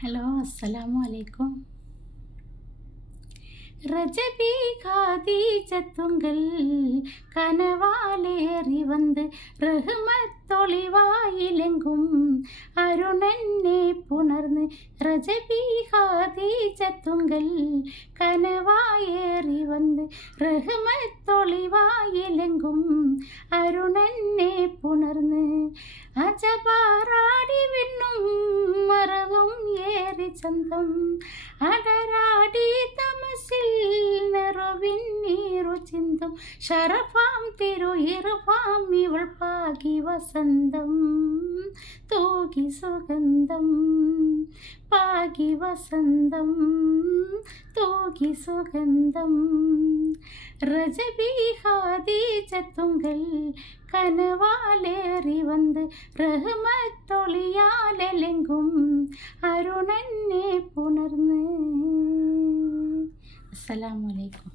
ഹലോ, അസ്സലാമു അലൈക്കും. ரஜபி காதீஜத்துங்கள் கனவாலேறி வந்து ரஹ்மத்தொளிவாயிலெங்கும் அருணன்னே புணர்ந்து ரஜபி காதீஜத்துங்கள் கனவாயேறி வந்து ரஹ்மத்தொளிவாயிலெங்கும் அருணன்னே புணர்ந்து അജപാറാടി വിണ്ണും മറവും ഏറി ചന്തം അടരാടി തമസിൽ നിറവിൻ നീറു ചിന്തം ശരഫാം തിരു ഇറുഫാം ഇവൾ പാകി വസന്തം തൂകി സുഗന്ധം പാകി വസന്തം തൂകി സുഗന്ധം ரஜபி காதீஜத்துங்கள் கனவாலேறி வந்து ரஹ்மத்தொளியாலெங்கும் அருணன்னே புணர்ந்து. அஸ்ஸலாமு அலைக்கும்.